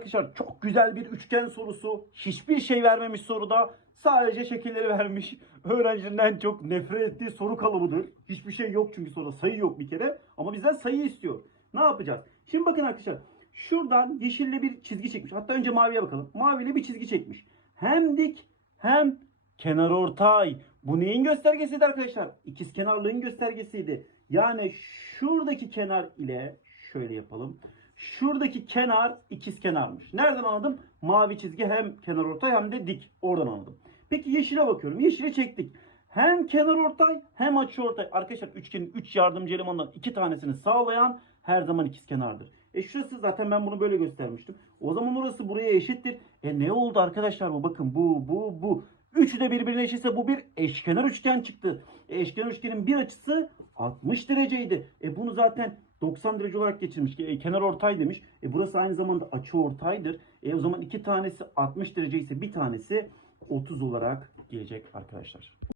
arkadaşlar çok güzel bir üçgen sorusu. Hiçbir şey vermemiş soruda. Sadece şekilleri vermiş. Öğrencinin en çok nefret ettiği soru kalıbıdır. Hiçbir şey yok çünkü soruda sayı yok bir kere. Ama bizden sayı istiyor. Ne yapacağız? Şimdi bakın arkadaşlar. Şuradan yeşille bir çizgi çekmiş. Hatta önce maviye bakalım. Maviyle bir çizgi çekmiş. Hem dik hem kenar ortay. Bu neyin göstergesiydi arkadaşlar? İkizkenarlığın göstergesiydi. Yani şuradaki kenar ile şöyle yapalım. Şuradaki kenar ikizkenarmış. Nereden anladım? Mavi çizgi hem kenar ortay hem de dik. Oradan anladım. Peki yeşile bakıyorum. Yeşile çektik. Hem kenar ortay hem açı ortay. Arkadaşlar üçgenin 3 yardımcı elemandan iki tanesini sağlayan her zaman ikizkenardır. E şurası zaten ben bunu böyle göstermiştim. O zaman orası buraya eşittir. E ne oldu arkadaşlar bu? Bakın bu, bu, bu. Üçü de birbirine eşitse bu bir eşkenar üçgen çıktı. E, eşkenar üçgenin bir açısı 60 dereceydi. E bunu zaten 90 derece olarak geçirmiş. E, kenar ortay demiş. E burası aynı zamanda açı ortaydır. E o zaman iki tanesi 60 derece ise bir tanesi 30 olarak gelecek arkadaşlar.